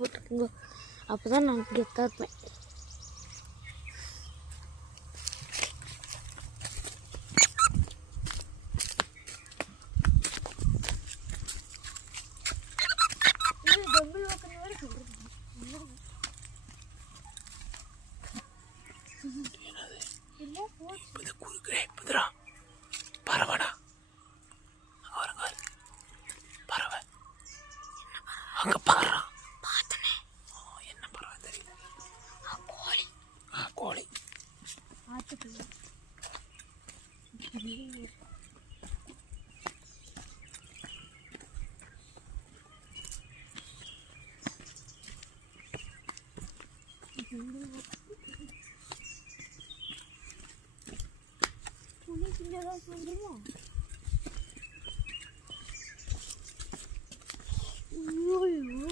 போட்டுருக்குங்க. அப்போ தான் நான் கெத்தாக இருப்பேன். பறவைடா அவருங்க பறவை அங்க பாக்குறான். பார்த்தனே. என்ன பறவை தெரியல. கோழி. கோழி. ஐயோ